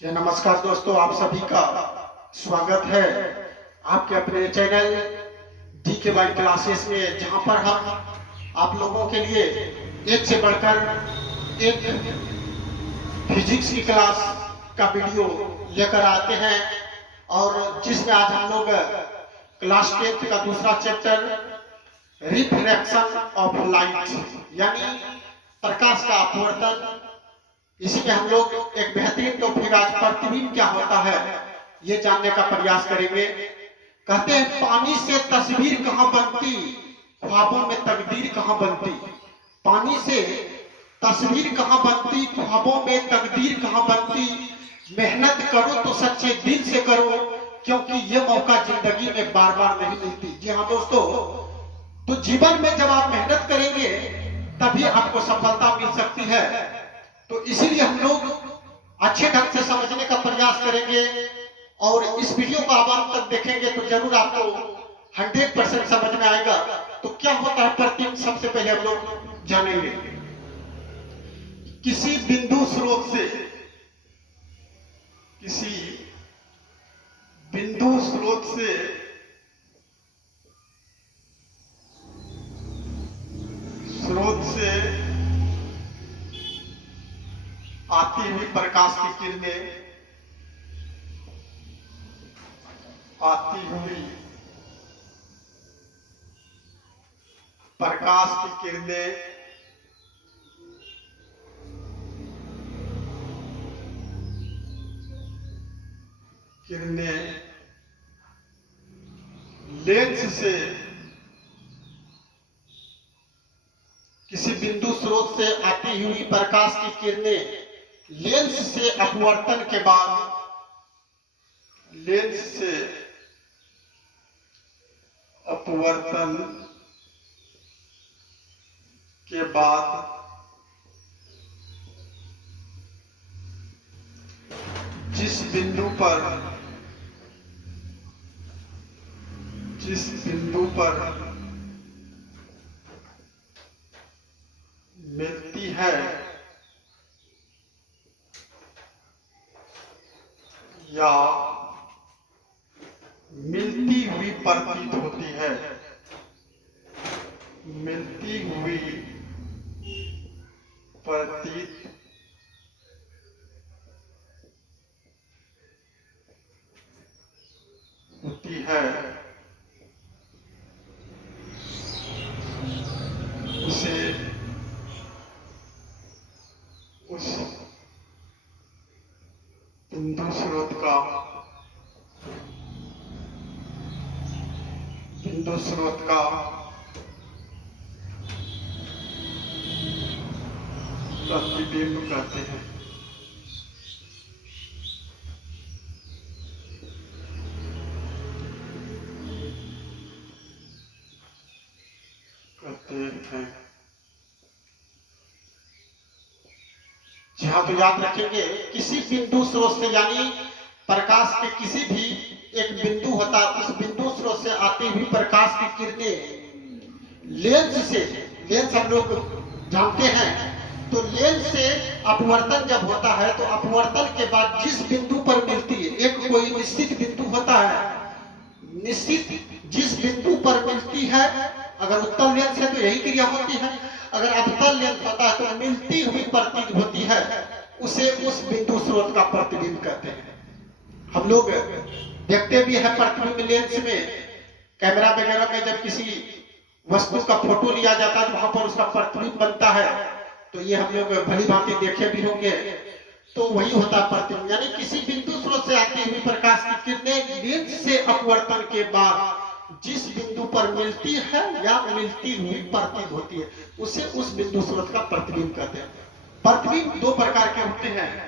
जी नमस्कार दोस्तों, आप सभी का स्वागत है आपके अपने चैनल DKY क्लासेस में, जहां पर हम आप लोगों के लिए एक से बढ़कर एक फिजिक्स की क्लास का वीडियो लेकर आते हैं। और जिसमें आज हम लोग क्लास 10 का दूसरा चैप्टर रिफ्रैक्शन ऑफ लाइट यानी प्रकाश का अपवर्तन, इसी में हम लोग एक बेहतरीन टॉपिक आज प्रतिबिंब क्या होता है ये जानने का प्रयास करेंगे। कहते हैं पानी से तस्वीर कहां बनती, ख्वाबों में तकदीर कहां बनती। पानी से तस्वीर कहां बनती, ख्वाबों में तकदीर कहां बनती। मेहनत करो तो सच्चे दिल से करो, क्योंकि ये मौका जिंदगी में बार बार नहीं मिलती। जी हाँ दोस्तों, तो जीवन में जब आप मेहनत करेंगे तभी आपको सफलता मिल सकती है। तो इसीलिए हम लोग अच्छे ढंग से समझने का प्रयास करेंगे और इस वीडियो को आप अंत तक देखेंगे तो जरूर आपको 100% समझ में आएगा। तो क्या होता है प्रतिबिंब, सबसे पहले हम लोग जानेंगे। किसी बिंदु स्रोत से आती हुई प्रकाश की किरणें लेंस से, किसी बिंदु स्रोत से आती हुई प्रकाश की किरणें लेंस से अपवर्तन के बाद, जिस बिंदु पर मिलती है या मिलती हुई प्रतीत होती है, उसे उस बिंदु स्रोत का प्रतिबिंब कहते हैं। जी हाँ, तो याद रखेंगे किसी बिंदु स्रोत से यानी प्रकाश के किसी भी एक बिंदु होता है, उस बिंदु स्रोत से आती हुई प्रकाश की किरणें लेंस हम लोग जानते हैं। तो लेंस से अपवर्तन जब होता है तो अपवर्तन के बाद जिस बिंदु पर मिलती है, एक कोई निश्चित बिंदु होता है, जिस बिंदु पर मिलती है, अगर उत्तल लेंस है तो यही क्रिया होती है, अगर अवतल लेंस होता है तो मिलती हुई प्रतीत होती है, उसे उस बिंदु स्रोत का प्रतिबिंब कहते हैं। हम लोग देखते भी है प्रतिबिंब लेंस में, कैमरा वगैरह में जब किसी वस्तु का फोटो लिया जाता है तो वहां पर उसका प्रतिबिंब बनता है। तो ये हम लोग भली भांति देखे भी होंगे। तो वही होता है प्रतिबिंब, यानी किसी बिंदु स्रोत से आती हुई प्रकाश की किरणें लेंस से अपवर्तन के बाद जिस बिंदु पर मिलती है या मिलती हुई प्रतीत होती है, उसे उस बिंदु स्रोत का प्रतिबिंब कहते हैं। प्रतिबिंब दो प्रकार के होते हैं।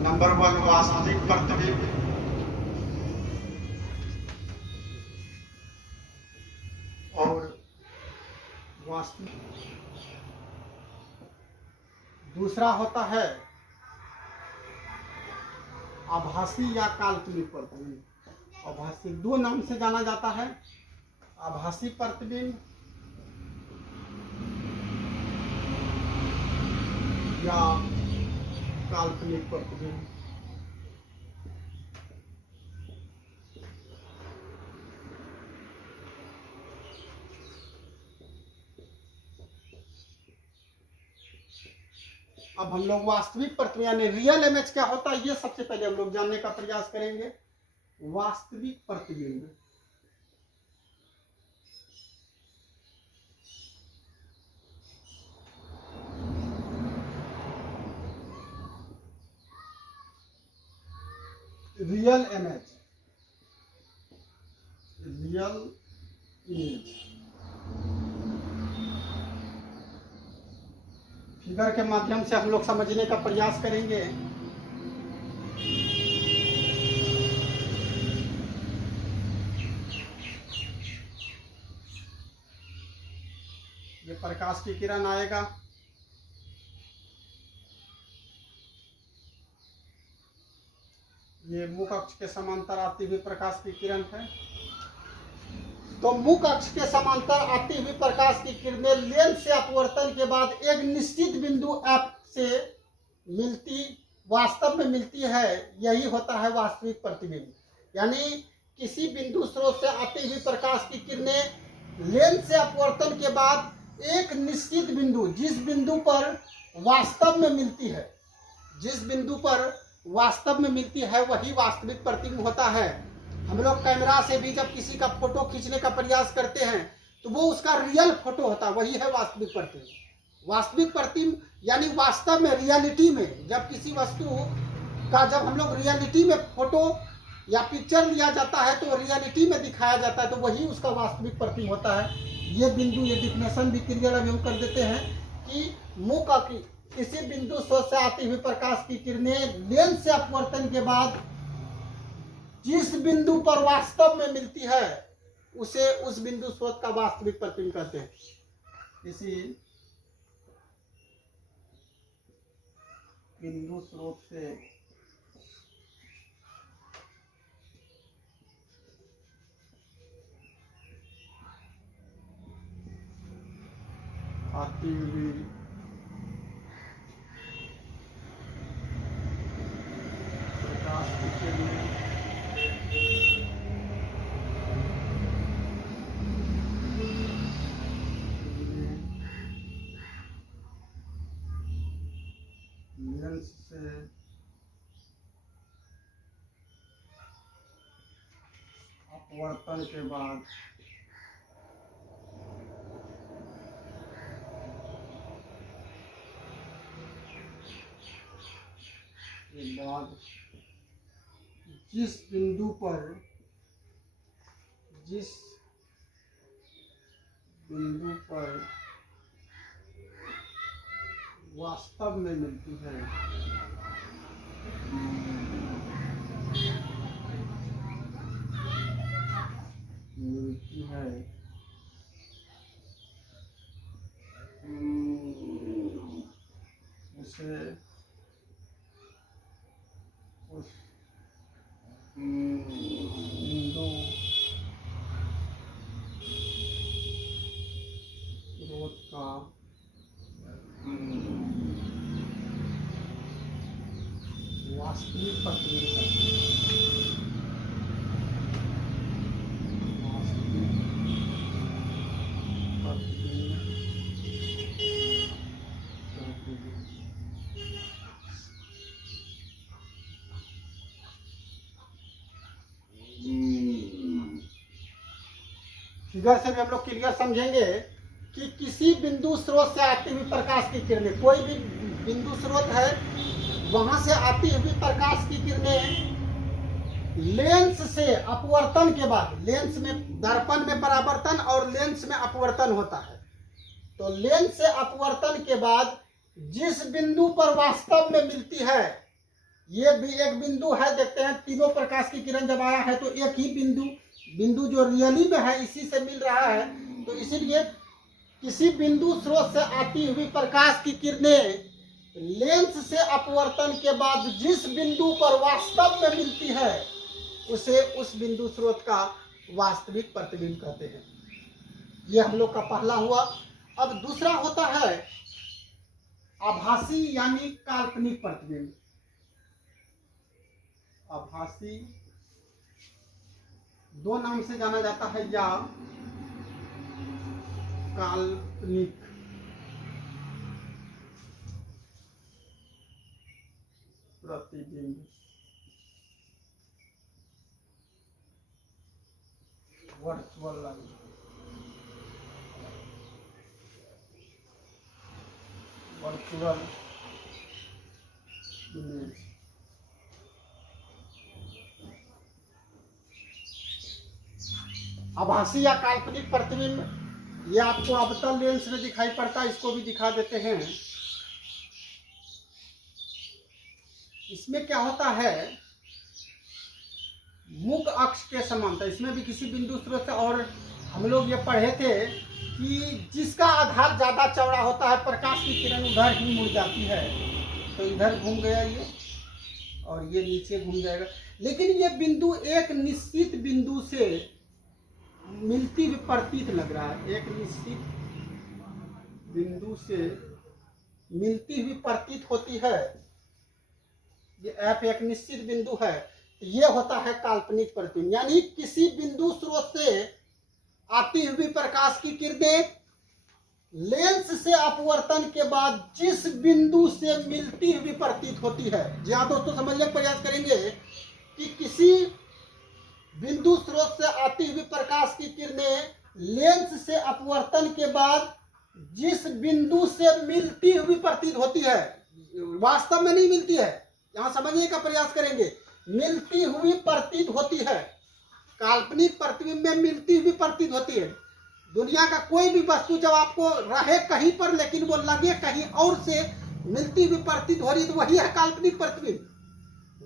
नंबर 1 वास्तविक प्रतिबिंब, और वास्तविक। दूसरा होता है आभासी या काल्पनिक प्रतिबिंब। आभासी दो नाम से जाना जाता है, आभासी प्रतिबिंब या काल्पनिक प्रतिबिंब। अब हम लोग वास्तविक प्रतिबिंब यानी रियल इमेज क्या होता है ये सबसे पहले हम लोग जानने का प्रयास करेंगे। वास्तविक प्रतिबिंब real image, real image figure के माध्यम से हम लोग समझने का प्रयास करेंगे। ये प्रकाश की किरण आएगा, ये मुख अक्ष के समांतर आती हुई प्रकाश की किरण है। तो मुख अक्ष के समांतर आती हुई प्रकाश की किरणें लेंस से अपवर्तन के बाद एक निश्चित बिंदु एफ से मिलती, वास्तव में मिलती है, यही होता है वास्तविक प्रतिबिंब। यानी किसी बिंदु स्रोत से आती हुई प्रकाश की किरणें लेंस से अपवर्तन के बाद एक निश्चित बिंदु, जिस बिंदु पर वास्तव में मिलती है, जिस बिंदु पर वास्तव में मिलती है वही वास्तविक प्रतिबिंब होता है। हम लोग कैमरा से भी जब किसी का फोटो खींचने का प्रयास करते हैं तो वो उसका रियल फोटो होता है, वही है वास्तविक प्रतिबिंब। वास्तविक प्रतिबिंब यानी वास्तव में, रियलिटी में, जब किसी वस्तु का जब हम लोग रियलिटी में फोटो या पिक्चर लिया जाता है तो रियलिटी में दिखाया जाता है तो वही उसका वास्तविक प्रतिबिंब होता है। ये बिंदु, ये डिफिनेशन भी क्लियर अभी हम कर देते हैं कि मुख की किसी बिंदु स्रोत से आती हुई प्रकाश की किरणें लेंस से अपवर्तन के बाद जिस बिंदु पर वास्तव में मिलती है उसे उस बिंदु स्रोत का वास्तविक प्रतिबिंब कहते हैं। किसी बिंदु स्रोत से आती हुई प्रकाश की किरणें लेंस से अपवर्तन के बाद जिस बिंदु पर वास्तव में मिलती है उसे उस बिंदु स्रोत का वास्तविक प्रतिबिंब। फिगर से भी हम लोग क्लियर समझेंगे कि किसी बिंदु स्रोत से आती हुई प्रकाश की किरणें, कोई भी बिंदु स्रोत है वहां से आती हुई प्रकाश की किरणें लेंस से अपवर्तन के बाद, लेंस में दर्पण में परावर्तन और लेंस में अपवर्तन होता है, तो लेंस से अपवर्तन के बाद जिस बिंदु पर वास्तव में मिलती है, ये भी एक बिंदु है, देखते हैं तीनों प्रकाश की किरण जब आया है तो एक ही बिंदु जो रियली में है इसी से मिल रहा है, तो इसीलिए किसी बिंदु स्रोत से आती हुई प्रकाश की किरणें लेंस से अपवर्तन के बाद जिस बिंदु पर वास्तव में मिलती है उसे उस बिंदु स्रोत का वास्तविक प्रतिबिंब कहते हैं। यह हम लोग का पहला हुआ। अब दूसरा होता है आभासी यानी काल्पनिक प्रतिबिंब। आभासी दो नाम से जाना जाता है, या काल्पनिक। प्रतिबिंब वर्चुअल लाइट, वर्चुअल इमेज। आभासी या काल्पनिक प्रतिबिंब ये आपको अवतल लेंस में दिखाई पड़ता है, इसको भी दिखा देते हैं। इसमें क्या होता है, मुख्य अक्ष के समांतर, इसमें भी किसी बिंदु स्रोत से, और हम लोग ये पढ़े थे कि जिसका आधार ज्यादा चौड़ा होता है प्रकाश की किरण उधर ही मुड़ जाती है, तो इधर घूम गया ये और ये नीचे घूम जाएगा। लेकिन ये बिंदु एक निश्चित बिंदु से मिलती हुई प्रतीत लग रहा है, एक निश्चित बिंदु से मिलती हुई प्रतीत होती है। ये F एक निश्चित बिंदु है, ये होता है काल्पनिक प्रतिबिंब। यानी किसी बिंदु स्रोत से आती हुई प्रकाश की किरणें लेंस से अपवर्तन के बाद जिस बिंदु से मिलती हुई प्रतीत होती है। जी हाँ दोस्तों, समझने का प्रयास करेंगे कि किसी बिंदु स्रोत से आती हुई प्रकाश की किरणें लेंस से अपवर्तन के बाद जिस बिंदु से मिलती हुई प्रतीत होती है, वास्तव में नहीं मिलती है, यहां समझने का प्रयास करेंगे, मिलती हुई प्रतीत होती है। काल्पनिक प्रतिबिंब में मिलती हुई प्रतीत होती है। दुनिया का कोई भी वस्तु जब आपको रहे कहीं पर लेकिन वो लगे कहीं और से मिलती हुई प्रतीत हो रही, तो वही है काल्पनिक प्रतिबिंब।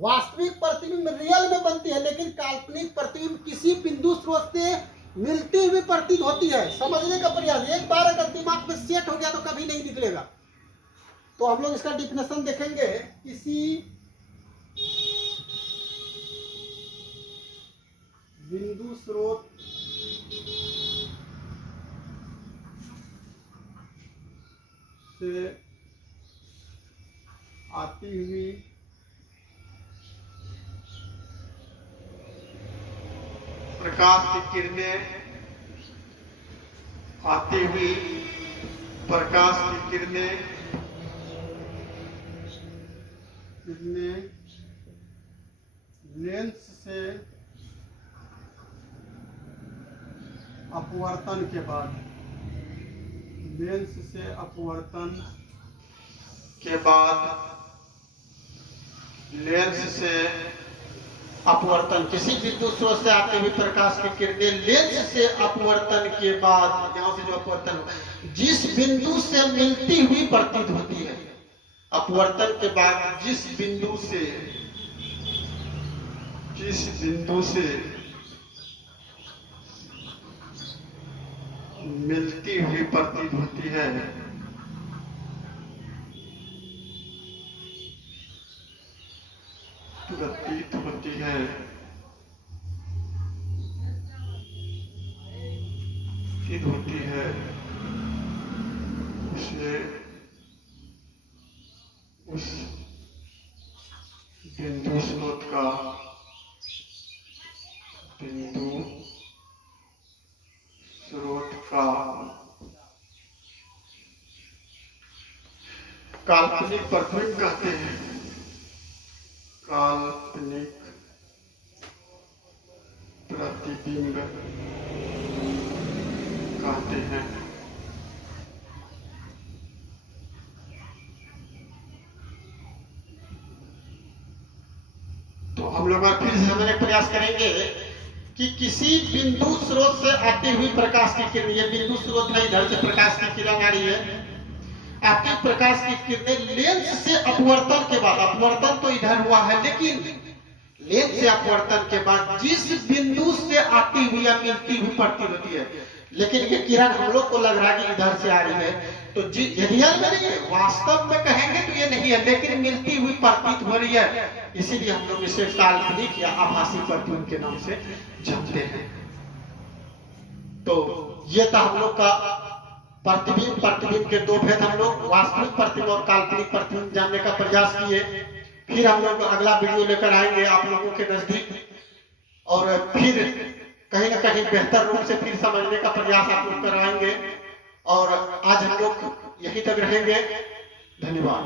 वास्तविक प्रतिबिंब रियल में बनती है, लेकिन काल्पनिक प्रतिबिंब किसी बिंदु स्रोत से मिलती हुई प्रतीत होती है। समझने का प्रयास, एक बार अगर दिमाग में सेट हो गया तो कभी नहीं निकलेगा। तो हम लोग इसका डिफिनेशन देखेंगे। किसी बिंदु स्रोत से आती हुई प्रकाश की किरणें, आती हुई प्रकाश की किरणें लेंस से अपवर्तन के बाद, लेंस से अपवर्तन के बाद, लेंस से अपवर्तन, किसी बिंदु स्रोत से आते हुए प्रकाश की किरणें लेंस से अपवर्तन के बाद, यहां से जो अपवर्तन जिस बिंदु से मिलती हुई प्रतीत होती है, अपवर्तन के बाद जिस बिंदु से मिलती हुई प्रतीत होती है, प्रतीत होती है, प्रतीत होती है, उसे उस बिंदु स्रोत का काल्पनिक प्रतिबिंब कहते हैं। काल्पनिक प्रतिबिंब कहते हैं। तो हम लोग फिर से समझने का प्रयास करेंगे कि किसी बिंदु स्रोत से आती हुई प्रकाश की किरण, ये बिंदु स्रोत है, इधर से प्रकाश की किरण आ रही है, आती प्रकाश की किरणें लेंस से अपवर्तन के बाद, अपवर्तन तो इधर हुआ है, लेकिन लेंस से अपवर्तन के बाद जिस बिंदु से आती हुई या मिलती हुई प्रतीत होती है, लेकिन ये किरण हम लोग को लग रहा है कि इधर से आ रही है, तो जी रियल में नहीं है, वास्तव में कहेंगे तो ये नहीं है, लेकिन मिलती हुई प्रतीत हो रही है, इसीलिए हम लोग इसे काल्पनिक या आभासी प्रतिबिंब के नाम से जानते हैं। तो ये था हम लोग का प्रतिबिंब के दो भेद, हम लोग वास्तविक प्रतिबिंब और काल्पनिक प्रतिबिंब जानने का प्रयास किए। फिर हम लोग अगला वीडियो लेकर आएंगे आप लोगों के नजदीक, और फिर कहीं ना कहीं बेहतर रूप से फिर समझने का प्रयास आप लोग कराएंगे। और आज हम लोग यहीं तक रहेंगे। धन्यवाद।